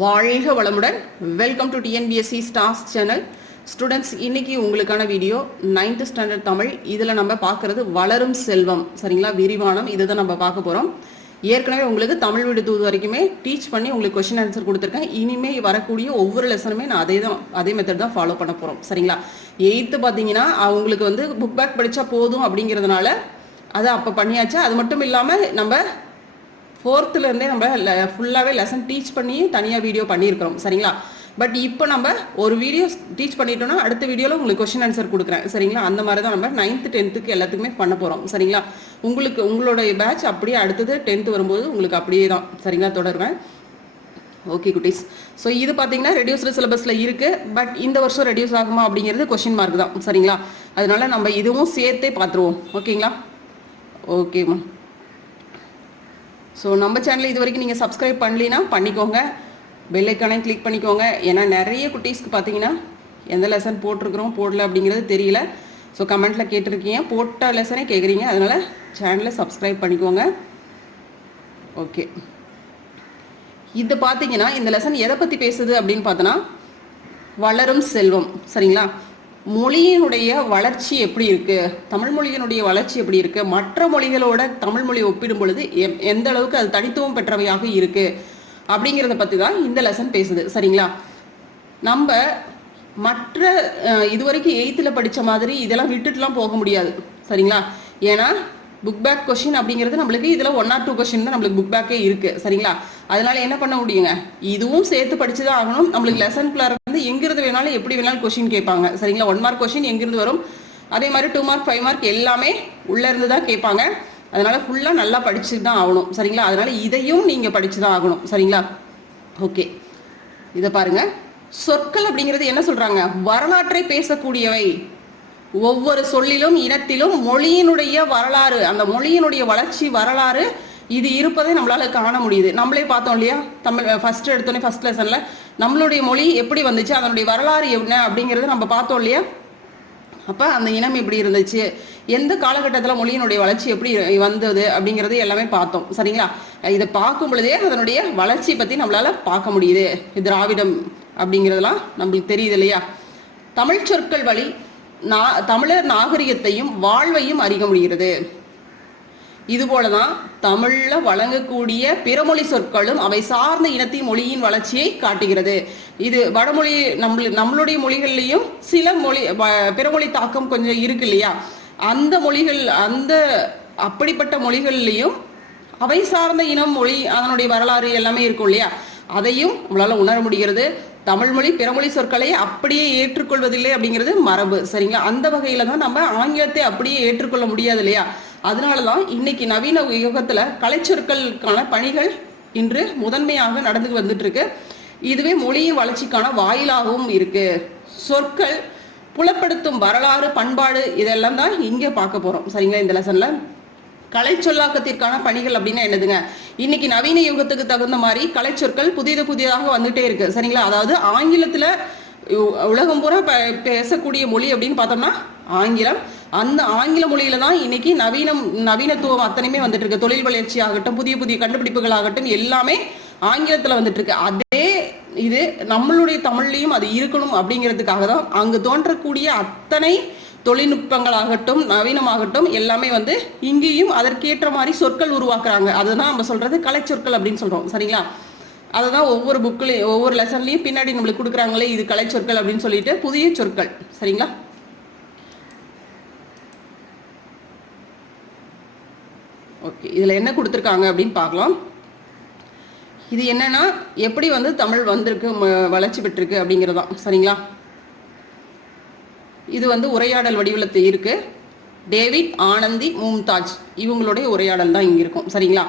வாழ்க வளமுடன். Welcome to TNPSC stars channel students இன்னைக்கு உங்களுக்கான வீடியோ நைன்த் ஸ்டாண்டர்ட் தமிழ். இதில் நம்ம பார்க்கறது வளரும் செல்வம். சரிங்களா? விரிவானம். இதை தான் நம்ம பார்க்க போகிறோம் ஏற்கனவே உங்களுக்கு தமிழ் வீடு தூது வரைக்குமே டீச் பண்ணி உங்களுக்கு கொஷின் ஆன்சர் கொடுத்துருக்கேன். இனிமே வரக்கூடிய ஒவ்வொரு லெசனுமே நான் அதே தான் அதே மெத்தட் தான் ஃபாலோ பண்ண போகிறோம் சரிங்களா? எயித்து பார்த்தீங்கன்னா அவங்களுக்கு வந்து புக் பேக் படித்தா போதும் அப்படிங்கிறதுனால அதை அப்போ பண்ணியாச்சு. அது மட்டும் இல்லாமல் நம்ம ஃபோர்த்துல இருந்தே நம்ம ஃபுல்லாகவே லெசன் டீச் பண்ணி தனியாக வீடியோ பண்ணியிருக்கிறோம். சரிங்களா? பட் இப்போ நம்ம ஒரு வீடியோ டீச் பண்ணிட்டோம்னா அடுத்த வீடியோவில் உங்களுக்கு கொஷின் ஆன்சர் கொடுக்குறேன். சரிங்களா? அந்த மாதிரி தான் நம்ம நைன்த்து டென்த்துக்கு எல்லாத்துக்குமே பண்ண போகிறோம் சரிங்களா? உங்களுக்கு உங்களுடைய பேட்ச் அப்படியே அடுத்தது டென்த்து வரும்போது உங்களுக்கு அப்படியே தான் சரிங்களா? தொடருவேன். ஓகே குட்டீஸ். ஸோ இது பார்த்தீங்கன்னா ரெடியூஸ்டு சிலபஸில் இருக்குது பட் இந்த வருஷம் ரெடியூஸ் ஆகுமா அப்படிங்கிறது கொஷின் மார்க் தான். சரிங்களா? அதனால நம்ம இதுவும் சேர்த்தே பார்த்துருவோம் ஓகேங்களா ஓகேம்மா ஸோ நம்ம சேனல் இது வரைக்கும் நீங்கள் சப்ஸ்கிரைப் பண்ணலினா பண்ணிக்கோங்க. பெல்லைக்கானே கிளிக் பண்ணிக்கோங்க. ஏன்னா நிறைய குட்டீஸ்க்கு பார்த்தீங்கன்னா எந்த லெசன் போட்டிருக்கிறோம் போடல அப்படிங்கிறது தெரியல. ஸோ கமெண்ட்டில் கேட்டிருக்கீங்க போட்ட லெசனே கேட்குறீங்க அதனால் சேனலை சப்ஸ்கிரைப் பண்ணிக்கோங்க. ஓகே இது பார்த்தீங்கன்னா இந்த லெசன் எதை பற்றி பேசுது அப்படின்னு பார்த்தோன்னா வளரும் செல்வம். சரிங்களா? மொழியினுடைய வளர்ச்சி எப்படி இருக்கு? தமிழ் மொழியினுடைய வளர்ச்சி எப்படி இருக்கு? மற்ற மொழிகளோட தமிழ் மொழி ஒப்பிடும் பொழுது எந்த அளவுக்கு அது தனித்துவம் பெற்றவையாக இருக்கு? அப்படிங்கிறத பற்றி தான் இந்த லெசன் பேசுது. சரிங்களா? நம்ம மற்ற இது இதுவரைக்கும் எயித்தில் படித்த மாதிரி இதெல்லாம் விட்டுட்டுலாம் போக முடியாது. சரிங்களா? ஏன்னா புக் பேக் கொஷின் அப்படிங்கிறது நம்மளுக்கு இதில் ஒன் ஆர் டூ கொஷின் தான் நம்மளுக்கு புக் பேக்கே இருக்குது சரிங்களா? அதனால என்ன பண்ண முடியுங்க? இதுவும் சேர்த்து படிச்சு தான் ஆகணும். நம்மளுக்கு லெசன் பிளார் வந்து எங்கிருந்து வேணாலும் எப்படி வேணாலும் கொஷின் கேட்பாங்க. சரிங்களா? ஒன் மார்க் கொஷின் எங்கிருந்து வரும்? அதே மாதிரி டூ மார்க் ஃபைவ் மார்க் எல்லாமே உள்ளேருந்து தான் கேட்பாங்க. அதனால ஃபுல்லாக நல்லா படிச்சு தான் ஆகணும். சரிங்களா? அதனால இதையும் நீங்கள் படிச்சு தான் ஆகணும். சரிங்களா? ஓகே இதை பாருங்க. சொற்கள் அப்படிங்கிறது என்ன சொல்றாங்க? வரலாற்றை பேசக்கூடியவை. ஒவ்வொரு சொல்லிலும் இனத்திலும் மொழியினுடைய வரலாறு அந்த மொழியினுடைய வளர்ச்சி வரலாறு இது இருப்பதை நம்மளால காண முடியுது. நம்மளே பார்த்தோம் இல்லையா? தமிழ் ஃபர்ஸ்ட் எடுத்தோடனே ஃபர்ஸ்ட் லெசன்ல நம்மளுடைய மொழி எப்படி வந்துச்சு அதனுடைய வரலாறு என்ன அப்படிங்கறத நம்ம பார்த்தோம் இல்லையா? அப்ப அந்த இனம் எப்படி இருந்துச்சு. எந்த காலகட்டத்தில் மொழியினுடைய வளர்ச்சி எப்படி வந்தது அப்படிங்கிறது எல்லாமே பார்த்தோம். சரிங்களா? இதை பார்க்கும் பொழுதே அதனுடைய வளர்ச்சி பற்றி நம்மளால பார்க்க முடியுது. திராவிடம் அப்படிங்கிறதெல்லாம் நம்மளுக்கு தெரியுது இல்லையா? தமிழ் சொற்கள் வழி நா தமிழர் நாகரிகத்தையும் வாழ்வையும் அறிய முடிகிறது. இதுபோல தான் தமிழில் வழங்கக்கூடிய பிறமொழி சொற்களும் அவை சார்ந்த இனத்தின் மொழியின் வளர்ச்சியை காட்டுகிறது. இது வடமொழி நம்மள நம்மளுடைய மொழிகள்லையும் சில மொழி வ- பிறமொழி தாக்கம் கொஞ்சம் இருக்கு இல்லையா? அந்த மொழிகள் அந்த அப்படிப்பட்ட மொழிகள்லையும் அவை சார்ந்த இனம் மொழி அதனுடைய வரலாறு எல்லாமே இருக்கும் இல்லையா? அதையும் உங்களால் உணர முடிகிறது. தமிழ்மொழி பிறமொழி சொற்களை அப்படியே ஏற்றுக்கொள்வதில்லை அப்படிங்கிறது மரபு. சரிங்களா? அந்த வகையில தான் நம்ம ஆங்கிலத்தை அப்படியே ஏற்றுக்கொள்ள முடியாது இல்லையா? அதனாலதான் இன்னைக்கு நவீன யுகத்துல கலைச்சொற்களுக்கான பணிகள் இன்று முதன்மையாக நடந்து வந்துட்டு இருக்கு இதுவே மொழியின் வளர்ச்சிக்கான வாயிலாகவும் இருக்கு. சொற்கள் புலப்படுத்தும் வரலாறு பண்பாடு இதெல்லாம் தான் இங்கே பார்க்க போறோம். சரிங்களா? இந்த லெசன்ல கலை சொல்லாக்கத்திற்கான பணிகள் அப்படின்னா என்னதுங்க? இன்னைக்கு நவீன யுகத்துக்கு தகுந்த மாதிரி கலை சொற்கள் புதிது புதிதாக வந்துட்டே இருக்கு. சரிங்களா? அதாவது ஆங்கிலத்துல உலகம் பூரா ப- பேசக்கூடிய மொழி அப்படின்னு பார்த்தோம்னா ஆங்கிலம். அந்த ஆங்கில மொழியில தான் இன்னைக்கு நவீனம் நவீனத்துவம் அத்தனையுமே வந்துட்டு இருக்கு. தொழில் வளர்ச்சி ஆகட்டும் புதிய புதிய கண்டுபிடிப்புகள் ஆகட்டும் எல்லாமே ஆங்கிலத்துல வந்துட்டு இருக்கு. அதே இது நம்மளுடைய தமிழ்லையும் அது இருக்கணும் அப்படிங்கிறதுக்காக தான் அங்கு தோன்றக்கூடிய அத்தனை தொழில்நுட்பங்களாகட்டும் நவீனமாகட்டும் எல்லாமே வந்து இங்கேயும் அதற்கேற்ற மாதிரி சொற்கள் உருவாக்குறாங்க. அதுதான் நம்ம சொல்றது கலை சொற்கள் அப்படின்னு சொல்றோம். சரிங்களா? அதுதான் ஒவ்வொரு புக்லேயும் ஒவ்வொரு லெசன்லையும் பின்னாடி நம்மளுக்கு கொடுக்குறாங்களே இது கலை சொற்கள் அப்படின்னு சொல்லிட்டு புதிய சொற்கள். சரிங்களா? ஓகே இதில் என்ன கொடுத்துருக்காங்க அப்படின்னு பார்க்கலாம். இது என்னன்னா எப்படி வந்து தமிழ் வந்திருக்கு ம- வளர்ச்சி பெற்றிருக்கு அப்படிங்கிறதான். சரிங்களா? இது வந்து உரையாடல் வடிவத்தில் இருக்கு. டேவிட் ஆனந்தி மும்தாஜ். இவங்களுடைய உரையாடல் தான் இங்க இருக்கும். சரிங்களா?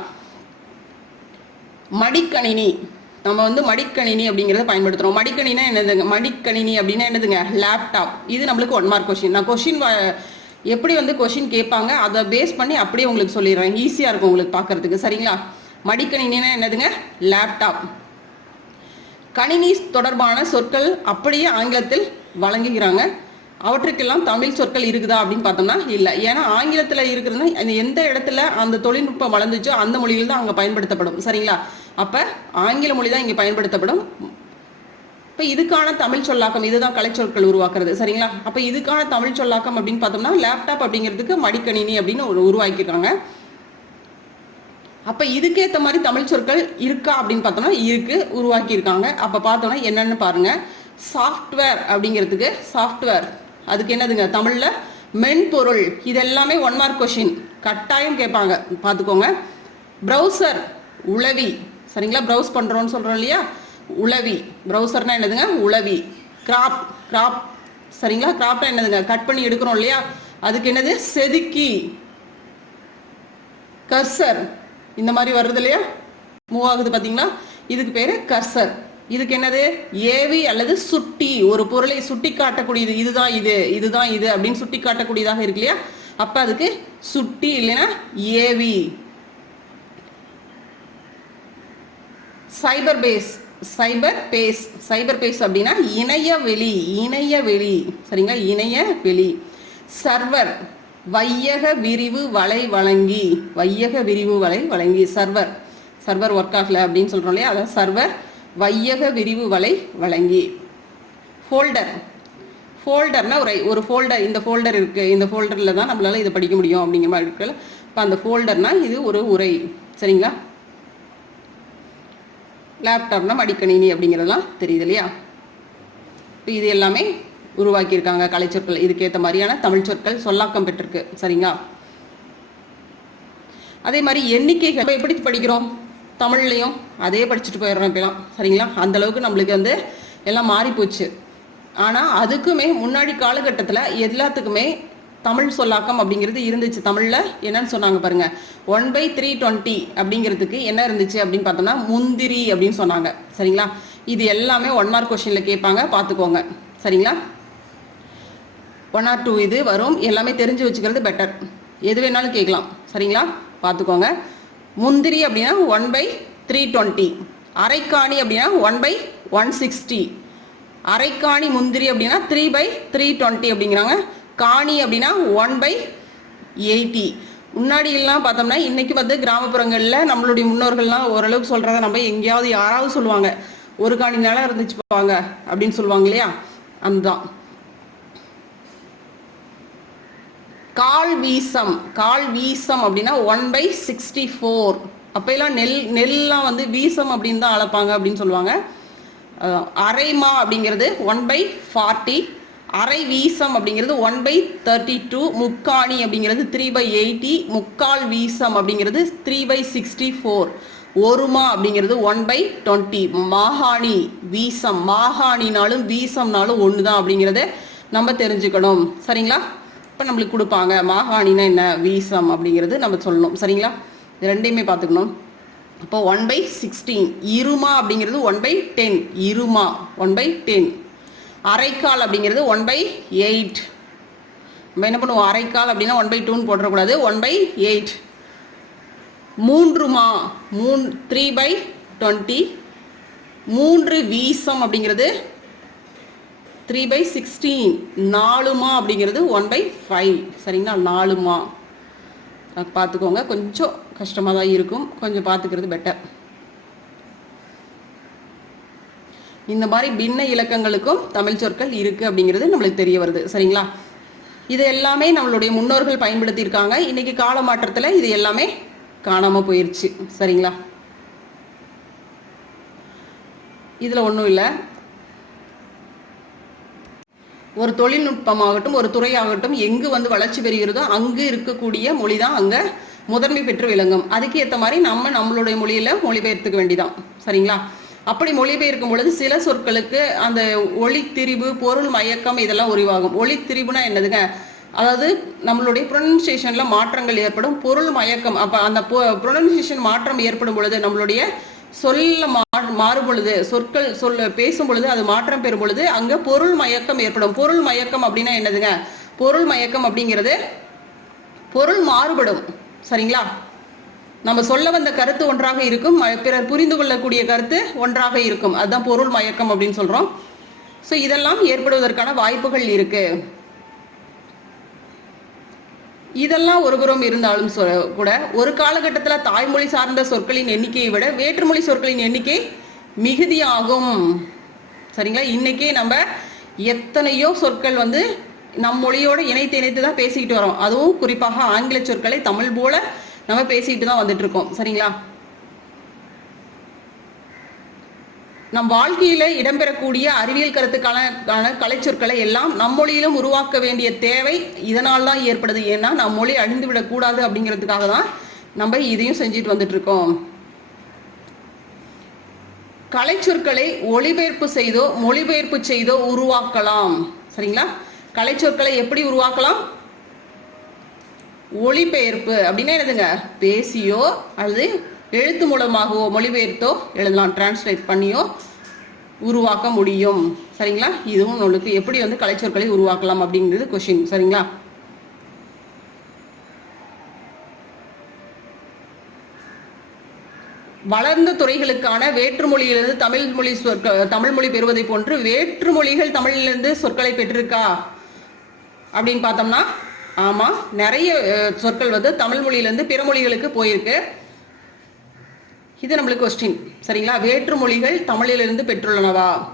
மடிக்கணினி. நம்ம வந்து மடிக்கணினி அப்படிங்கிறத பயன்படுத்துறோம். மடிக்கணினா என்னதுங்க? மடிக்கணினி அப்படின்னா என்னதுங்க? லேப்டாப் இது நம்மளுக்கு ஒன் மார்க் கொஷின் நான் கொஷின் எப்படி வந்து கொஷின் கேட்பாங்க? அதை பேஸ் பண்ணி அப்படியே உங்களுக்கு சொல்லிடுறேன். ஈஸியாக இருக்கும் உங்களுக்கு பார்க்கறதுக்கு. சரிங்களா? மடிக்கணினா என்னதுங்க? லேப்டாப் கணினி தொடர்பான சொற்கள் அப்படியே ஆங்கிலத்தில் வழங்குகிறாங்க. அவற்றுக்கெல்லாம் தமிழ் சொற்கள் இருக்குதா அப்படின்னு பார்த்தோம்னா இல்லை. ஏன்னா ஆங்கிலத்தில் இருக்கிறது எந்த இடத்துல அந்த தொழில்நுட்பம் வளர்ந்துச்சோ அந்த மொழியில் தான் அங்கே பயன்படுத்தப்படும். சரிங்களா? அப்போ ஆங்கில மொழி தான் இங்கே பயன்படுத்தப்படும். இப்போ இதுக்கான தமிழ் சொல்லாக்கம் இதுதான் கலைச்சொற்கள் உருவாக்குறது. சரிங்களா? அப்போ இதுக்கான தமிழ் சொல்லாக்கம் அப்படின்னு பார்த்தோம்னா லேப்டாப் அப்படிங்கிறதுக்கு மடிக்கணினி அப்படின்னு ஒரு உருவாக்கியிருக்காங்க. அப்போ இதுக்கேற்ற மாதிரி தமிழ் சொற்கள் இருக்கா அப்படின்னு பார்த்தோம்னா இருக்கு உருவாக்கியிருக்காங்க. அப்போ பார்த்தோம்னா என்னென்னு பாருங்க. சாஃப்ட்வேர் அப்படிங்கிறதுக்கு சாஃப்ட்வேர் அதுக்கு என்னதுங்க? தமிழில் மென்பொருள். இது எல்லாமே ஒன் மார்க் கொஷின் கட்டாயம் கேட்பாங்க. பார்த்துக்கோங்க. ப்ரௌசர் உளவி. சரிங்களா? ப்ரௌஸ் பண்ணுறோன்னு சொல்கிறோம் இல்லையா? உளவி. ப்ரௌசர்னா என்னதுங்க? உளவி. கிராப் கிராப் சரிங்களா? கிராப்னா என்னதுங்க? கட் பண்ணி எடுக்கிறோம் இல்லையா? அதுக்கு என்னது? செதுக்கி. கர்சர் இந்த மாதிரி வருது இல்லையா? மூவ் ஆகுது பார்த்தீங்களா? இதுக்கு பேர் கர்சர் இதுக்கு என்னது? ஏவி அல்லது சுட்டி. ஒரு பொருளை சுட்டி காட்டக்கூடியது இதுதான் இது இதுதான் இது அப்படின்னு சுட்டி காட்டக்கூடியதாக இருக்கு இல்லையா? அப்ப அதுக்கு சுட்டி இல்லைன்னா AV. Cyber space cyber space cyber space அப்படின்னா இணைய வெளி இணைய வெளி. சரிங்களா? இணைய வெளி. சர்வர் வையக விரிவு வலை வழங்கி வையக விரிவு வலை வழங்கி சர்வர் சர்வர் ஒர்க் ஆகல அப்படின்னு சொல்றோம் இல்லையா? அதான் சர்வர் வையக விரிவு வலை வழங்கி ஃபோல்டர் ஃபோல்டர்னா ஒரு ஒரு ஃபோல்டர் இந்த ஃபோல்டர் இருக்குது இந்த ஃபோல்டரில் தான் நம்மளால் இதை படிக்க முடியும் அப்படிங்கிற மாதிரி இருக்குல்ல இப்போ அந்த ஃபோல்டர்னால் இது ஒரு உரை சரிங்களா? லேப்டாப்னா மடிக்கணினி அப்படிங்கிறதெல்லாம் தெரியுது இல்லையா? இப்போ இது எல்லாமே உருவாக்கியிருக்காங்க கலைச்சொற்கள் இதுக்கேற்ற மாதிரியான தமிழ் சொற்கள் சொல்லாக்கம் பெற்றிருக்கு சரிங்களா? அதே மாதிரி எண்ணிக்கைகள். எப்படி படிக்கிறோம்? தமிழ்லையும் அதே படிச்சுட்டு போயிடுறோம் இப்பெல்லாம் சரிங்களா? அந்த அளவுக்கு நம்மளுக்கு வந்து எல்லாம் மாறி போச்சு ஆனால் அதுக்குமே முன்னாடி காலகட்டத்தில் எல்லாத்துக்குமே தமிழ் சொல்லாக்கம் அப்படிங்கிறது இருந்துச்சு. தமிழில் என்னன்னு சொன்னாங்க பாருங்க. ஒன் பை த்ரீ டுவெண்ட்டி அப்படிங்கிறதுக்கு என்ன இருந்துச்சு அப்படின்னு பார்த்தோம்னா முந்திரி அப்படின்னு சொன்னாங்க. சரிங்களா? இது எல்லாமே ஒன் மார்க் கொஷினில் கேட்பாங்க. பார்த்துக்கோங்க. சரிங்களா? ஒன் ஆர் டூ இது வரும். எல்லாமே தெரிஞ்சு வச்சுக்கிறது பெட்டர் எது வேணாலும் கேட்கலாம். சரிங்களா? பார்த்துக்கோங்க. முந்திரி அப்படின்னா ஒன் பை த்ரீ டுவெண்ட்டி அரைக்காணி அப்படின்னா ஒன் பை ஒன் சிக்ஸ்டி அரைக்காணி முந்திரி அப்படின்னா த்ரீ பை த்ரீ டுவெண்ட்டி அப்படிங்கிறாங்க. காணி அப்படின்னா ஒன் பை எயிட்டி முன்னாடி எல்லாம் பார்த்தோம்னா இன்னைக்கு வந்து கிராமப்புறங்களில் நம்மளுடைய முன்னோர்கள்லாம் ஓரளவுக்கு சொல்கிறத நம்ம எங்கேயாவது யாராவது சொல்லுவாங்க. ஒரு காணி நிலம் இருந்துச்சு போவாங்க அப்படின்னு சொல்லுவாங்க இல்லையா? அதுதான். கால் வீசம் கால் வீசம் அப்படின்னா ஒன் பை சிக்ஸ்டி ஃபோர் அப்போல்லாம் நெல் நெல்லாம் வந்து வீசம் அப்படின்னு தான் அளப்பாங்க அப்படின்னு சொல்லுவாங்க. அரைமா அப்படிங்கிறது ஒன் பை ஃபார்ட்டி அரை வீசம் அப்படிங்கிறது ஒன் பை தேர்ட்டி டூ முக்காணி அப்படிங்கிறது த்ரீ பை எயிட்டி முக்கால் வீசம் அப்படிங்கிறது த்ரீ பை சிக்ஸ்டி ஃபோர் ஒருமா அப்படிங்கிறது ஒன் பை டுவெண்ட்டி மாகாணி வீசம் மாகாணினாலும் வீசம்னாலும் ஒன்று தான் அப்படிங்கிறத நம்ம தெரிஞ்சுக்கணும். சரிங்களா? இப்போ நம்மளுக்கு கொடுப்பாங்க. மாகாணினா என்ன? வீசம் அப்படிங்கிறது நம்ம சொல்லணும். சரிங்களா? இது ரெண்டையுமே பார்த்துக்கணும். அப்போ ஒன் பை சிக்ஸ்டீன் இருமா அப்படிங்கிறது ஒன் பை டென் இருமா. ஒன் பை டென் அரைக்கால் அப்படிங்கிறது ஒன் பை எயிட் நம்ம என்ன பண்ணுவோம்? அரைக்கால் அப்படின்னா ஒன் பை டூன்னு போட்டுறக்கூடாது. ஒன் பை எயிட் மூன்றுமா? மூன் த்ரீ பை டுவெண்ட்டி மூன்று வீசம் அப்படிங்கிறது த்ரீ பை சிக்ஸ்டீன் நாலுமா அப்படிங்கிறது ஒன் பை ஃபைவ் சரிங்களா? நாலுமா. பார்த்துக்கோங்க. கொஞ்சம் கஷ்டமாக தான் இருக்கும். கொஞ்சம் பார்த்துக்கிறது பெட்டர் இந்த மாதிரி பின்ன இலக்கங்களுக்கும் தமிழ் சொற்கள் இருக்கு அப்படிங்கிறது நம்மளுக்கு தெரிய வருது. சரிங்களா? இது எல்லாமே நம்மளுடைய முன்னோர்கள் பயன்படுத்தியிருக்காங்க. இன்னைக்கு கால மாற்றத்தில் இது எல்லாமே காணாம போயிருச்சு. சரிங்களா? இதுல ஒன்றும் இல்லை. ஒரு தொழில்நுட்பமாகட்டும் ஒரு துறையாகட்டும் எங்கு வந்து வளர்ச்சி பெறுகிறதோ அங்கு இருக்கக்கூடிய மொழி தான் அங்க முதன்மை பெற்று விளங்கும் அதுக்கு ஏற்ற மாதிரி நம்ம நம்மளுடைய மொழியில மொழிபெயர்த்துக்க வேண்டிதான். சரிங்களா? அப்படி மொழிபெயர்க்கும் பொழுது சில சொற்களுக்கு அந்த ஒளி திரிவு பொருள் மயக்கம் இதெல்லாம் உருவாகும். ஒளி திரிவுனா என்னதுங்க? அதாவது நம்மளுடைய ப்ரொனன்சியேஷன்ல மாற்றங்கள் ஏற்படும். பொருள் மயக்கம் அப்ப அந்த ப்ரொனன்சியேஷன் மாற்றம் ஏற்படும் பொழுது நம்மளுடைய சொல்ல மா மாறும் பொழுது சொற்கள் சொல்ல பேசும் பொழுது அது மாற்றம் பெறும் பொழுது அங்க பொருள் மயக்கம் ஏற்படும். பொருள் மயக்கம் அப்படின்னா என்னதுங்க? பொருள் மயக்கம் அப்படிங்கிறது பொருள் மாறுபடும். சரிங்களா? நம்ம சொல்ல வந்த கருத்து ஒன்றாக இருக்கும். பிறர் புரிந்து கொள்ளக்கூடிய கருத்து ஒன்றாக இருக்கும். அதுதான் பொருள் மயக்கம் அப்படின்னு சொல்றோம். ஸோ இதெல்லாம் ஏற்படுவதற்கான வாய்ப்புகள் இருக்கு. இதெல்லாம் ஒருபுறம் இருந்தாலும் சொ- கூட ஒரு காலகட்டத்தில் தாய்மொழி சார்ந்த சொற்களின் எண்ணிக்கையை விட வேற்றுமொழி சொற்களின் எண்ணிக்கை மிகுதியாகும். சரிங்களா? இன்னைக்கே நம்ம எத்தனையோ சொற்கள் வந்து நம் மொழியோட இணைத்து இணைத்து தான் பேசிக்கிட்டு வரோம். அதுவும் குறிப்பாக ஆங்கில சொற்களை தமிழ் போல நம்ம பேசிக்கிட்டு தான் வந்துட்டு இருக்கோம். சரிங்களா? நம் வாழ்க்கையில இடம்பெறக்கூடிய அறிவியல் கருத்துக்கான கலைச்சொற்களை எல்லாம் நம் மொழியிலும் உருவாக்க வேண்டிய தேவை இதனால் தான் ஏற்படுது. ஏன்னா நம் மொழி அழிந்து விடக்கூடாது அப்படிங்கிறதுக்காக தான் நம்ம இதையும் செஞ்சுட்டு வந்துட்டு இருக்கோம் கலைச்சொற்களை ஒளிபெயர்ப்பு செய்தோ மொழிபெயர்ப்பு செய்தோ உருவாக்கலாம். சரிங்களா? கலைச்சொற்களை எப்படி உருவாக்கலாம்? ஒளிபெயர்ப்பு அப்படின்னா என்னதுங்க? பேசியோ அல்லது எழுத்து மூலமாகவோ மொழிபெயர்த்தோ எழுதலாம். டிரான்ஸ்லேட் பண்ணியோ உருவாக்க முடியும். சரிங்களா? இதுவும் உங்களுக்கு எப்படி வந்து கலைச்சொற்களை உருவாக்கலாம் அப்படிங்கிறது கொஷின் சரிங்களா? வளர்ந்த துறைகளுக்கான வேற்றுமொழியிலிருந்து தமிழ் மொழி சொற்க தமிழ் மொழி பெறுவதை போன்று வேற்று மொழிகள் தமிழிலிருந்து சொற்களை பெற்றிருக்கா? அப்படின்னு பார்த்தோம்னா ஆமாம் நிறைய சொற்கள் வந்து தமிழ் மொழியிலேருந்து பிற மொழிகளுக்கு போயிருக்கு. இது நம்மளுக்கு கொஸ்டின் சரிங்களா? வேற்று மொழிகள் தமிழிலிருந்து பெற்றுள்ளனவா?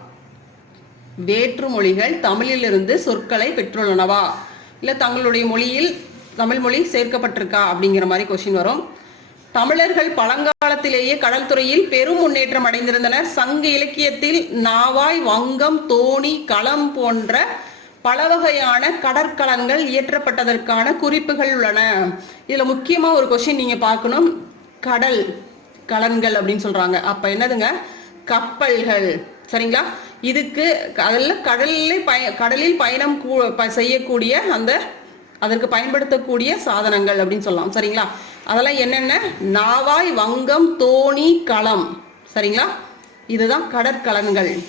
வேற்று மொழிகள் தமிழிலிருந்து சொற்களை பெற்றுள்ளனவா? இல்லை தங்களுடைய மொழியில் தமிழ் மொழி சேர்க்கப்பட்டிருக்கா? அப்படிங்கிற மாதிரி கொஸ்டின் வரும். தமிழர்கள் பழங்காலத்திலேயே கடல் துறையில் பெரும் முன்னேற்றம் அடைந்திருந்தனர். சங்க இலக்கியத்தில் நாவாய் வங்கம் தோணி களம் போன்ற பல வகையான கடற்கலன்கள் இயற்றப்பட்டதற்கான குறிப்புகள் உள்ளன. இதுல முக்கியமா ஒரு கொஸ்டின் நீங்க பார்க்கணும். கடல். கலன்கள் அப்படின்னு சொல்றாங்க. அப்ப என்னதுங்க? கப்பல்கள். சரிங்களா? இதுக்கு அதெல்லாம் கடலில் பய கடலில் பயணம் கூ- ப- செய்யக்கூடிய அந்த அதற்கு பயன்படுத்தக்கூடிய சாதனங்கள் அப்படின்னு சொல்லலாம். சரிங்களா? அதெல்லாம் என்னென்ன? நாவாய் வங்கம் தோணி களம். சரிங்களா? இதுதான் கடற்கலன்கள்.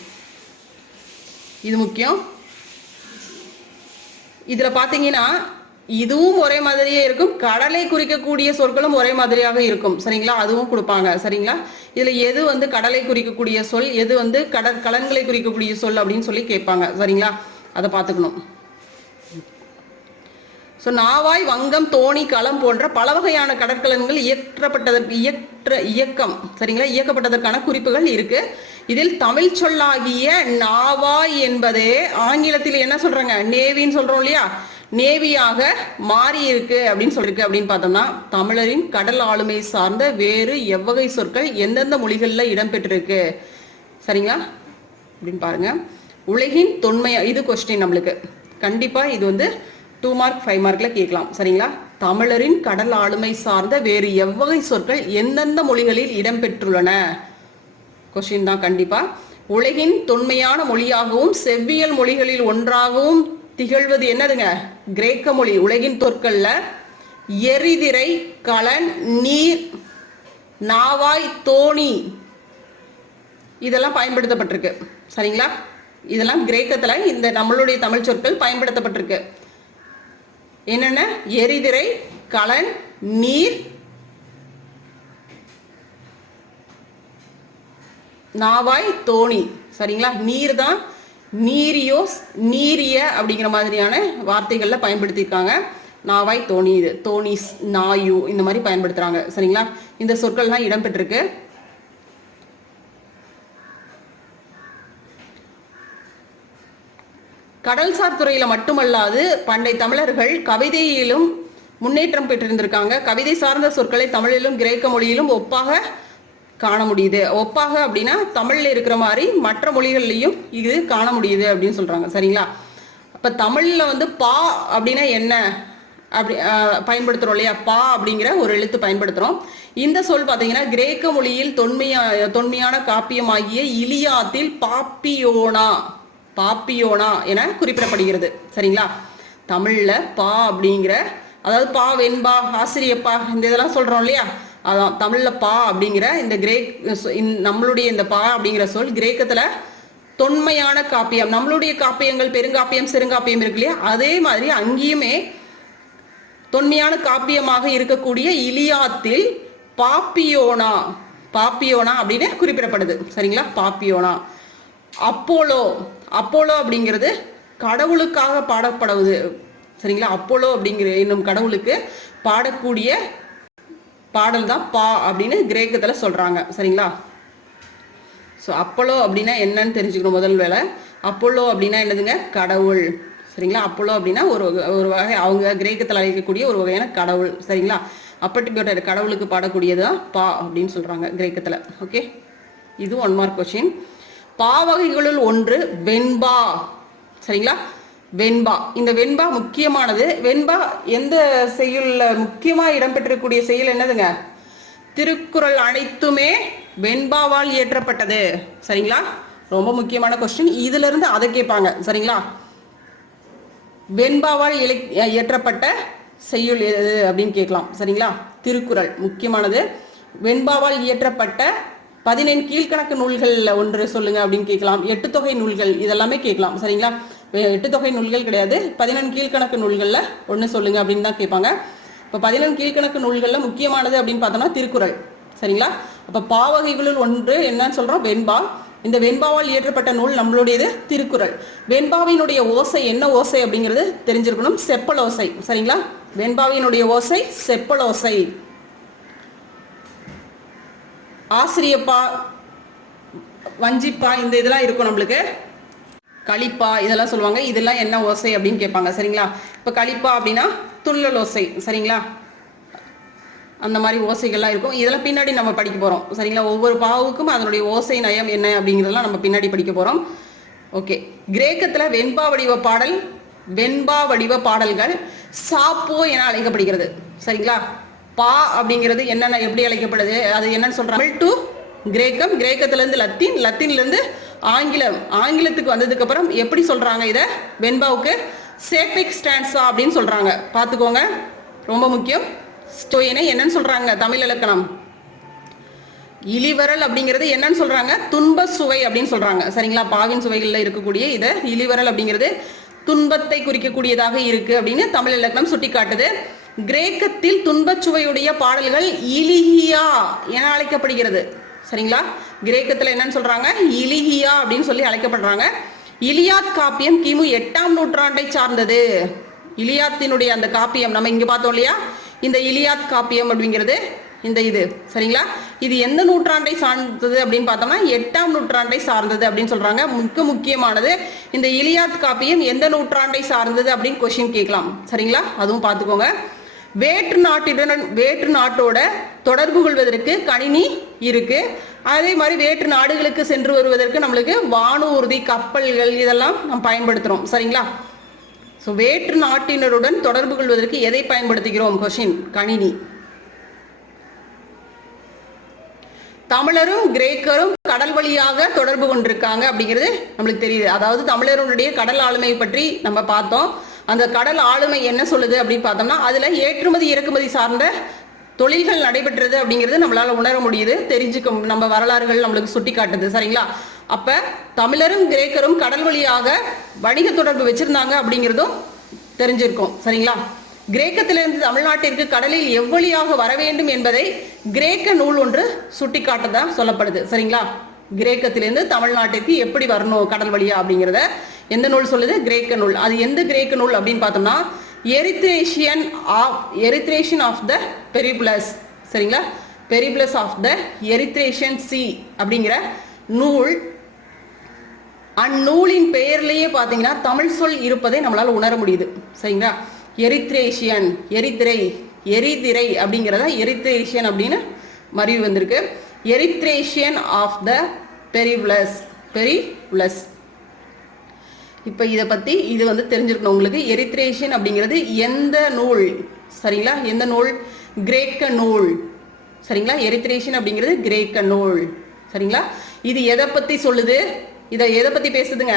இது முக்கியம். இதுல பாத்தீங்கன்னா இதுவும் ஒரே மாதிரியே இருக்கும். கடலை குறிக்கக்கூடிய சொற்களும் ஒரே மாதிரியாக இருக்கும். சரிங்களா? அதுவும் கொடுப்பாங்க. சரிங்களா? இதுல எது வந்து கடலை குறிக்கக்கூடிய சொல் எது வந்து கடற்கலன்களை குறிக்கக்கூடிய சொல் அப்படின்னு சொல்லி கேட்பாங்க. சரிங்களா? அதை பார்த்துக்கணும். ஸோ நாவாய் வங்கம் தோணி களம் போன்ற பல வகையான கடற்கலன்கள் இயற்றப்பட்டதற்கு இயற்ற இயக்கம். சரிங்களா? இயக்கப்பட்டதற்கான குறிப்புகள் இருக்கு. இதில் தமிழ் சொல்லாகிய நாவாய் என்பதே ஆங்கிலத்தில் என்ன சொல்றாங்க? நேவின்னு சொல்றோம் இல்லையா? நேவியாக மாறி இருக்கு அப்படின்னு சொல்லிருக்கு அப்படின்னு பார்த்தோம்னா தமிழரின் கடல் ஆளுமை சார்ந்த வேறு எவ்வகை சொற்கள் எந்தெந்த மொழிகளில் இடம்பெற்றிருக்கு? சரிங்களா? அப்படின்னு பாருங்க. உலகின் தொன்மையா இது கொஸ்டின் நம்மளுக்கு. கண்டிப்பா இது வந்து டூ மார்க் ஃபைவ் மார்க்ல கேட்கலாம். சரிங்களா? தமிழரின் கடல் ஆளுமை சார்ந்த வேறு எவ்வகை சொற்கள் எந்தெந்த மொழிகளில் இடம்பெற்றுள்ளன? கொஸ்டின் தான் கண்டிப்பா. உலகின் தொன்மையான மொழியாகவும் செவ்வியல் மொழிகளில் ஒன்றாகவும் திகழ்வது என்னதுங்க? கிரேக்க மொழி உலகின் சொற்கள்ல எரிதிரை கலன் நீர் நாவாய் தோணி இதெல்லாம் பயன்படுத்தப்பட்டிருக்கு. சரிங்களா? இதெல்லாம் கிரேக்கத்துல இந்த நம்மளுடைய தமிழ் சொற்கள் பயன்படுத்தப்பட்டிருக்கு. என்னென்ன? எரிதிரை கலன் நீர் நாவாய் தோணி. சரிங்களா? நீர் தான் நீரியோஸ் நீரிய அப்படிங்கிற மாதிரியான வார்த்தைகள்ல பயன்படுத்தியிருக்காங்க. நாவாய் தோணி இது தோணிஸ் நாயு இந்த மாதிரி பயன்படுத்துறாங்க. சரிங்களா? இந்த சொற்கள்லாம் இடம்பெற்றிருக்கு. கடல்சார் துறையில மட்டுமல்லாது பண்டை தமிழர்கள் கவிதையிலும் முன்னேற்றம் பெற்றிருந்திருக்காங்க. கவிதை சார்ந்த சொற்களை தமிழிலும் கிரேக்க மொழியிலும் ஒப்பாக காண முடியுது. ஒப்பாக அப்படின்னா தமிழ்ல இருக்கிற மாதிரி மற்ற மொழிகள்லையும் இது காண முடியுது அப்படின்னு சொல்றாங்க. சரிங்களா? அப்ப தமிழ்ல வந்து பா அப்படின்னா என்ன? அப்படி பயன்படுத்துகிறோம் பயன்படுத்துறோம் இல்லையா? பா அப்படிங்கிற ஒரு எழுத்து பயன்படுத்துறோம். இந்த சொல் பாத்தீங்கன்னா கிரேக்க மொழியில் தொன்மையா தொன்மையான காப்பியமாகிய இலியாத்தில் பாப்பியோனா பாப்பியோனா என குறிப்பிடப்படுகிறது. சரிங்களா? தமிழ்ல பா அப்படிங்கிற அதாவது பா வெண்பா ஆசிரியப்பா இந்த இதெல்லாம் சொல்றோம் இல்லையா? அதான் தமிழ்ல பா அப்படிங்கிற இந்த கிரேக் நம்மளுடைய இந்த பா அப்படிங்கிற சொல் கிரேக்கத்துல தொன்மையான காப்பியம். நம்மளுடைய காப்பியங்கள் பெருங்காப்பியம் சிறுங்காப்பியம் இருக்கு இல்லையா? அதே மாதிரி அங்கேயுமே தொன்மையான காப்பியமாக இருக்கக்கூடிய இலியாத்தில் பாப்பியோனா பாப்பியோனா அப்படின்னு குறிப்பிடப்படுது. சரிங்களா? பாப்பியோனா. அப்போலோ அப்போலோ அப்படிங்கிறது கடவுளுக்காக பாடப்படுவது. சரிங்களா? அப்போலோ அப்படிங்கிற என்னும் கடவுளுக்கு பாடக்கூடிய பாடல் தான் பா அப்படின்னு கிரேக்கத்தில் சொல்கிறாங்க சரிங்களா? ஸோ அப்போலோ அப்படின்னா என்னன்னு தெரிஞ்சுக்கணும் முதல் வேலை அப்போலோ அப்படின்னா என்னதுங்க? கடவுள். சரிங்களா? அப்போலோ அப்படின்னா ஒரு ஒரு வகை அவங்க கிரேக்கத்தில் அழைக்கக்கூடிய ஒரு வகையான கடவுள். சரிங்களா? அப்பட்டிப்பட்ட கடவுளுக்கு பாடக்கூடியது தான் பா அப்படின்னு சொல்கிறாங்க கிரேக்கத்தில். ஓகே இது ஒன் மார்க் கொஸ்டின் பாவகைகளுள் ஒன்று வெண்பா. சரிங்களா? வெண்பா. இந்த வெண்பா முக்கியமானது. வெண்பா எந்த செய்யுள்ல முக்கியமா இடம்பெற்றிருக்கக்கூடிய செயல் என்னதுங்க? திருக்குறள் அனைத்துமே வெண்பாவால் இயற்றப்பட்டது. சரிங்களா? ரொம்ப முக்கியமான கொஸ்டின் இதுல இருந்து அதை கேட்பாங்க. சரிங்களா? வெண்பாவால் இயற்றப்பட்ட செய்யுள் எது அப்படின்னு கேட்கலாம். சரிங்களா? திருக்குறள் முக்கியமானது. வெண்பாவால் இயற்றப்பட்ட பதினெண் கீழ்க்கணக்கு நூல்களில் ஒன்று சொல்லுங்க அப்படின்னு கேட்கலாம். எட்டு தொகை நூல்கள் இதெல்லாமே கேட்கலாம். சரிங்களா? எட்டு தொகை நூல்கள் கிடையாது. பதினெண் கீழ்கணக்கு நூல்களில் ஒன்று சொல்லுங்கள் அப்படின்னு தான் கேட்பாங்க. இப்போ பதினெண் கீழ்கணக்கு நூல்களில் முக்கியமானது அப்படின்னு பார்த்தோம்னா திருக்குறள். சரிங்களா? அப்போ பாவகைகளுள் ஒன்று என்னன்னு சொல்கிறோம் வெண்பா. இந்த வெண்பாவால் இயற்றப்பட்ட நூல் நம்மளுடையது திருக்குறள். வெண்பாவினுடைய ஓசை என்ன ஓசை அப்படிங்கிறது தெரிஞ்சிருக்கணும்? செப்பல் ஓசை சரிங்களா? வெண்பாவினுடைய ஓசை செப்பல் ஓசை ஆசிரியப்பா வஞ்சிப்பா இந்த இதெல்லாம் இருக்கும் நம்மளுக்கு. களிப்பா இதெல்லாம் சொல்லுவாங்க. இதெல்லாம் என்ன ஓசை அப்படின்னு கேட்பாங்க. சரிங்களா? இப்போ களிப்பா அப்படின்னா துள்ளல் ஓசை சரிங்களா? அந்த மாதிரி ஓசைகள்லாம் இருக்கும். இதெல்லாம் பின்னாடி நம்ம படிக்க போகிறோம் சரிங்களா? ஒவ்வொரு பாவுக்கும் அதனுடைய ஓசை நயம் என்ன அப்படிங்கிறதெல்லாம் நம்ம பின்னாடி படிக்க போகிறோம் ஓகே. கிரேக்கத்தில் வெண்பா வடிவ பாடல் வெண்பா வடிவ பாடல்கள் சாப்போ என அழைக்கப்படுகிறது. சரிங்களா? பா அப்படிங்கிறது என்னென்ன எப்படி அழைக்கப்படுது? அது என்னன்னு சொல்கிறாங்க டு கிரேக்கம் கிரேக்கத்திலேருந்து லத்தீன் லத்தீன்லேருந்து ஆங்கிலம். ஆங்கிலத்துக்கு வந்ததுக்கப்புறம் எப்படி சொல்கிறாங்க இதை? வெண்பாவுக்கு சேபிக் ஸ்டான்ஸா அப்படின்னு சொல்கிறாங்க பார்த்துக்கோங்க. ரொம்ப முக்கியம். ஸ்டோயினை என்னன்னு சொல்கிறாங்க தமிழ் இலக்கணம். இலிவரல் அப்படிங்கிறது என்னன்னு சொல்கிறாங்க துன்ப சுவை அப்படின்னு சொல்கிறாங்க சரிங்களா? பாவின் சுவைகளில் இருக்கக்கூடிய இதை இலிவரல் அப்படிங்கிறது துன்பத்தை குறிக்கக்கூடியதாக இருக்கு அப்படின்னு தமிழ் இலக்கணம் சுட்டி காட்டுது கிரேக்கத்தில் துன்பச்சுவையுடைய பாடல்கள் இலிகியா என அழைக்கப்படுகிறது. சரிங்களா? கிரேக்கத்தில் என்னன்னு சொல்றாங்க? இலிகியா அப்படின்னு சொல்லி அழைக்கப்படுறாங்க. இலியாத் காப்பியம் கிமு எட்டாம் நூற்றாண்டை சார்ந்தது. இலியாத்தினுடைய அந்த காப்பியம் நம்ம இங்க பார்த்தோம் இல்லையா? இந்த இலியாத் காப்பியம் அப்படிங்கிறது இந்த இது. சரிங்களா? இது எந்த நூற்றாண்டை சார்ந்தது அப்படின்னு பார்த்தோம்னா எட்டாம் நூற்றாண்டை சார்ந்தது அப்படின்னு சொல்றாங்க. மிக முக்கியமானது இந்த இலியாத் காப்பியம் எந்த நூற்றாண்டை சார்ந்தது அப்படின்னு கொஸ்டின் கேட்கலாம். சரிங்களா? அதுவும் பார்த்துக்கோங்க. வேற்று நாட்டுடன் வேற்று நாட்டோட தொடர்பு கொள்வதற்கு கணினி இருக்கு. அதே மாதிரி வேற்று நாடுகளுக்கு சென்று வருவதற்கு நம்மளுக்கு வானூர்தி கப்பல்கள் இதெல்லாம் நம்ம பயன்படுத்துறோம். சரிங்களா? ஸோ வேற்று நாட்டினருடன் தொடர்பு கொள்வதற்கு எதை பயன்படுத்துகிறோம்? கொஷின் கணினி. தமிழரும் கிரேக்கரும் கடல் வழியாக தொடர்பு கொண்டிருக்காங்க அப்படிங்கிறது நம்மளுக்கு தெரியுது. அதாவது தமிழருடைய கடல் ஆளுமை பற்றி நம்ம பார்த்தோம். அந்த கடல் ஆளுமை என்ன சொல்லுது அப்படின்னு பார்த்தோம்னா அதுல ஏற்றுமதி இறக்குமதி சார்ந்த தொழில்கள் நடைபெற்றது அப்படிங்கிறது நம்மளால உணர முடியுது தெரிஞ்சுக்க நம்ம வரலாறுகள் நம்மளுக்கு சுட்டி காட்டுது சரிங்களா? அப்ப தமிழரும் கிரேக்கரும் கடல் வழியாக வணிக தொடர்பு வச்சிருந்தாங்க அப்படிங்கிறதும் தெரிஞ்சிருக்கும் சரிங்களா? கிரேக்கத்திலிருந்து தமிழ்நாட்டிற்கு கடலில் எவ்வழியாக வர வேண்டும் என்பதை கிரேக்க நூல் ஒன்று சுட்டி காட்டதா சொல்லப்படுது சரிங்களா? கிரேக்கத்திலிருந்து தமிழ்நாட்டிற்கு எப்படி வரணும் கடல் வழியா அப்படிங்கிறத எந்த நூல் சொல்லுது? கிரேக்க நூல். அது எந்த கிரேக்க நூல் அப்படின்னு பார்த்தோம்னா Erythraean of Erythraean of the Periplus சரிங்களா? Periplus of the Erythraean sea அப்படிங்கிற நூல். அந்நூலின் பெயர்லேயே பார்த்தீங்கன்னா தமிழ் சொல் இருப்பதை நம்மளால் உணர முடியுது. சரிங்களா? எரித்ரேஷியன் எரித்திரை எரிதிரை அப்படிங்கிறத எரித்ரேஷியன் அப்படின்னு மறிவு வந்திருக்கு. Erythraean of the Periplus Periplus இப்போ இதை பற்றி இது வந்து தெரிஞ்சிருக்கணும் உங்களுக்கு எரித்ரேஷியன் அப்படிங்கிறது எந்த நூல் சரிங்களா? எந்த நூல்? கிரேக்க நூல். சரிங்களா? எரித்ரேஷியன் அப்படிங்கிறது கிரேக்க நூல். சரிங்களா? இது எதை பற்றி சொல்லுது? இதை எதை பற்றி பேசுதுங்க?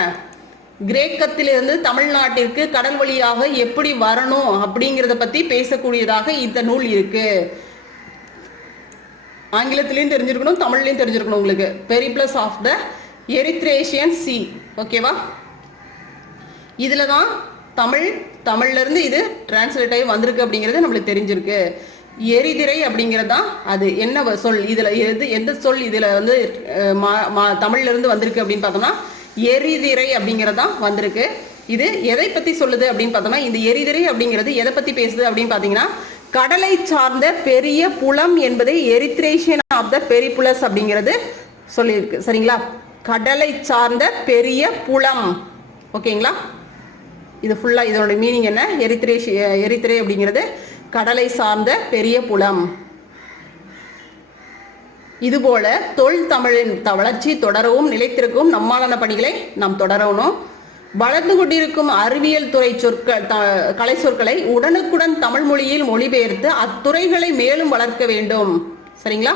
கிரேக்கத்திலிருந்து தமிழ்நாட்டிற்கு கடல் வழியாக எப்படி வரணும் அப்படிங்கிறத பற்றி பேசக்கூடியதாக இந்த நூல் இருக்கு. ஆங்கிலத்திலையும் தெரிஞ்சிருக்கணும் தமிழ்லையும் தெரிஞ்சிருக்கணும் உங்களுக்கு. Periplus of the Erythraean sea ஓகேவா இதில் தான் தமிழ் தமிழ்லேருந்து இது டிரான்ஸ்லேட் ஆகி வந்திருக்கு அப்படிங்கிறது நம்மளுக்கு தெரிஞ்சிருக்கு. எரிதிரை அப்படிங்கிறது தான் அது. என்ன சொல் இதில் எது எந்த சொல் இதில் வந்து மா- மா- தமிழ்ல இருந்து வந்திருக்கு அப்படின்னு பார்த்தோம்னா எரிதிரை அப்படிங்கிறது தான் வந்திருக்கு. இது எதை பற்றி சொல்லுது அப்படின்னு பார்த்தோம்னா இந்த எரிதிரை அப்படிங்கிறது எதை பற்றி பேசுது அப்படின்னு பார்த்தீங்கன்னா கடலை சார்ந்த பெரிய புலம் என்பதை எரித்ரேஷன் ஆஃப் த பெரிபுலஸ் அப்படிங்கிறது சொல்லியிருக்கு. சரிங்களா? கடலை சார்ந்த பெரிய புலம். ஓகேங்களா? இது ஃபுல்லாக இதனுடைய மீனிங் என்ன? எரித்திரே எரித்திரை அப்படிங்கிறது கடலை சார்ந்த பெரிய புலம். இதுபோல தொல் தமிழின் த- வளர்ச்சி தொடரவும் நிலைத்திருக்கும் நம்மாலான பணிகளை நாம் தொடரணும். வளர்ந்து கொண்டிருக்கும் அறிவியல் துறை சொற்கள் த- கலை சொற்களை உடனுக்குடன் தமிழ் மொழியில் மொழிபெயர்த்து அத்துறைகளை மேலும் வளர்க்க வேண்டும். சரிங்களா?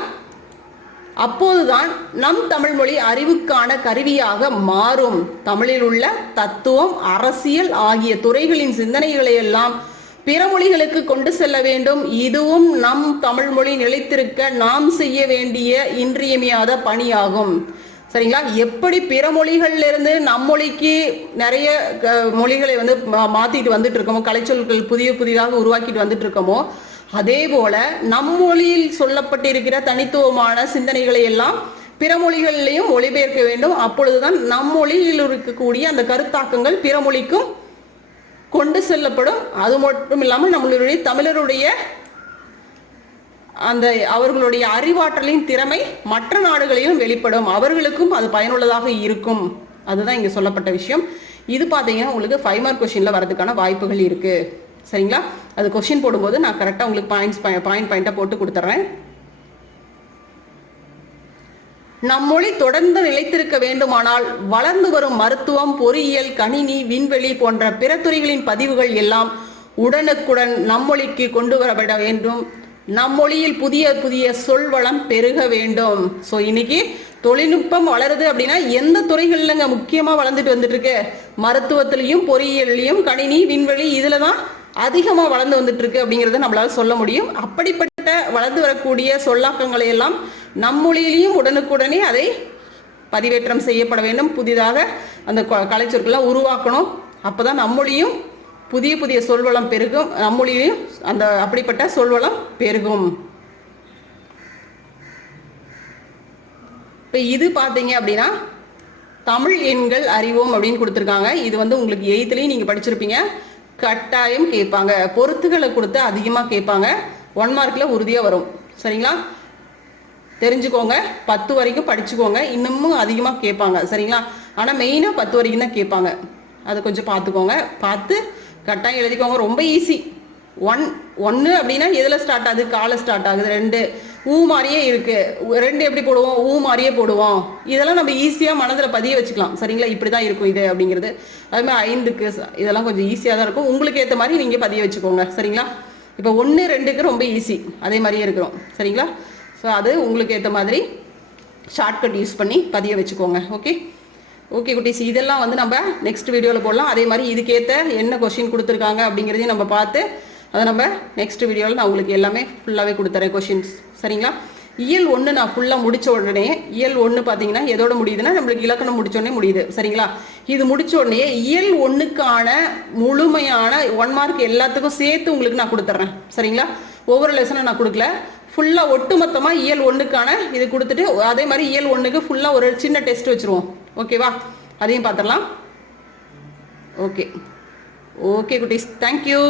அப்போதுதான் நம் தமிழ் மொழி அறிவுக்கான கருவியாக மாறும். தமிழில் உள்ள தத்துவம் அரசியல் ஆகிய துறைகளின் சிந்தனைகளை எல்லாம் பிற மொழிகளுக்கு கொண்டு செல்ல வேண்டும். இதுவும் நம் தமிழ் மொழி நிலைத்திருக்க நாம் செய்ய வேண்டிய இன்றியமையாத பணியாகும். சரிங்களா? எப்படி பிற மொழிகள்ல இருந்து நம் மொழிக்கு நிறைய க- மொழிகளை வந்து மா- மாத்திட்டு வந்துட்டு இருக்கோமோ கலைச்சொற்கள் புதிய புதிதாக உருவாக்கிட்டு வந்துட்டு இருக்கோமோ அதே போல நம் மொழியில் சொல்லப்பட்டிருக்கிற தனித்துவமான சிந்தனைகளை எல்லாம் பிற மொழிகளிலையும் மொழிபெயர்க்க வேண்டும். அப்பொழுதுதான் நம் மொழியில் இருக்கக்கூடிய அந்த கருத்தாக்கங்கள் பிற மொழிக்கும் கொண்டு செல்லப்படும். அது மட்டும் இல்லாமல் நம்மளுடைய தமிழருடைய அந்த அவர்களுடைய அறிவாற்றலின் திறமை மற்ற நாடுகளிலும் வெளிப்படும். அவர்களுக்கும் அது பயனுள்ளதாக இருக்கும். அதுதான் இங்கே சொல்லப்பட்ட விஷயம். இது பார்த்தீங்கன்னா உங்களுக்கு ஃபைவ் மார்க் கொஷின்ல வரதுக்கான வாய்ப்புகள் இருக்குது சரிங்களா? அது கொஷின் போடும்போது நான் கரெக்டாக உங்களுக்கு பாயிண்ட்ஸ் பாயிண்ட் பாயிண்டாக போட்டு கொடுத்துட்றேன் நம் மொழி தொடர்ந்து நிலைத்திருக்க வேண்டுமானால் வளர்ந்து வரும் மருத்துவம் பொறியியல் கணினி விண்வெளி போன்ற பிற துறைகளின் பதிவுகள் எல்லாம் உடனுக்குடன் நம்மொழிக்கு கொண்டு வரப்பட வேண்டும். நம் மொழியில் புதிய புதிய சொல்வளம் பெருக வேண்டும். ஸோ இன்னைக்கு தொழில்நுட்பம் வளருது அப்படின்னா எந்த துறைகள்லங்க முக்கியமாக வளர்ந்துட்டு வந்துட்டு இருக்கு? மருத்துவத்திலையும் பொறியியல்லையும் கணினி விண்வெளி இதில் தான் அதிகமாக வளர்ந்து வந்துட்டு இருக்கு அப்படிங்கிறத நம்மளால சொல்ல முடியும். அப்படிப்பட்ட வளர்ந்து வரக்கூடிய சொல்லாக்கங்களை எல்லாம் நம்மொழியிலையும் உடனுக்குடனே அதை பதிவேற்றம் செய்யப்பட வேண்டும். புதிதாக அந்த கொ- கலைச்சொற்கள்லாம் உருவாக்கணும். அப்பதான் நம்மொழியும் புதிய புதிய சொல்வளம் பெருகும். நம்மொழியும் அந்த அப்படிப்பட்ட சொல்வளம் பெருகும். இப்போ இது பார்த்தீங்க அப்படின்னா தமிழ் எண்கள் அறிவோம் அப்படின்னு கொடுத்துருக்காங்க. இது வந்து உங்களுக்கு எயித்துலேயும் நீங்கள் படிச்சிருப்பீங்க. கட்டாயம் கேட்பாங்க. பொருத்துகளை கொடுத்து அதிகமாக கேட்பாங்க. ஒன் மார்க்கில் உறுதியாக வரும். சரிங்களா? தெரிஞ்சுக்கோங்க. பத்து வரைக்கும் படிச்சுக்கோங்க. இன்னமும் அதிகமாக கேட்பாங்க. சரிங்களா? ஆனால் மெயினாக பத்து வரைக்கும் தான் கேட்பாங்க. அதை கொஞ்சம் பார்த்துக்கோங்க. பார்த்து கட்டாயம் எழுதிக்கோங்க. ரொம்ப ஈஸி ஒன் ஒன்று அப்படின்னா எதில் ஸ்டார்ட் ஆகுது? காலை ஸ்டார்ட் ஆகுது. ரெண்டு. ஊ மாதிரியே இருக்கு. ரெண்டு எப்படி போடுவோம்? ஊ மாதிரியே போடுவோம். இதெல்லாம் நம்ம ஈஸியாக மனதில் பதிய வச்சுக்கலாம். சரிங்களா? இப்படி தான் இருக்கும் இது அப்படிங்கிறது. அதுமாதிரி ஐந்துக்கு இதெல்லாம் கொஞ்சம் ஈஸியாக தான் இருக்கும். உங்களுக்கு ஏற்ற மாதிரி நீங்கள் பதிய வச்சுக்கோங்க. சரிங்களா? இப்போ ஒன்று ரெண்டுக்கு ரொம்ப ஈஸி அதே மாதிரியே இருக்கிறோம். சரிங்களா? ஸோ அது உங்களுக்கு ஏற்ற மாதிரி ஷார்ட்கட் யூஸ் பண்ணி பதிய வச்சுக்கோங்க. ஓகே ஓகே குட்டீஸ். இதெல்லாம் வந்து நம்ம நெக்ஸ்ட் வீடியோவில் போடலாம். அதே மாதிரி இதுக்கேற்ற என்ன கொஷின் கொடுத்துருக்காங்க அப்படிங்கிறதையும் நம்ம பார்த்து அதை நம்ம நெக்ஸ்ட் வீடியோவில் நான் உங்களுக்கு எல்லாமே ஃபுல்லாகவே கொடுத்துறேன் கொஷின்ஸ் சரிங்களா? இயல் ஒன்று நான் ஃபுல்லாக முடிச்ச உடனே இயல் ஒன்று பார்த்தீங்கன்னா எதோட முடியுதுன்னா நம்மளுக்கு இலக்கணம் முடிச்சோடனே முடியுது. சரிங்களா? இது முடிச்ச உடனே இயல் ஒன்றுக்கான முழுமையான ஒன் மார்க் எல்லாத்துக்கும் சேர்த்து உங்களுக்கு நான் கொடுத்துட்றேன் சரிங்களா? ஒவ்வொரு லெசனும் நான் கொடுக்கல. ஃபுல்லாக ஒட்டுமொத்தமாக இயல் ஒன்றுக்கான இது கொடுத்துட்டு அதே மாதிரி இயல் ஒன்றுக்கு ஃபுல்லாக ஒரு சின்ன டெஸ்ட் வச்சுருவோம். ஓகேவா அதையும் பார்த்துடலாம். ஓகே ஓகே குட்டீஸ். தேங்க்யூ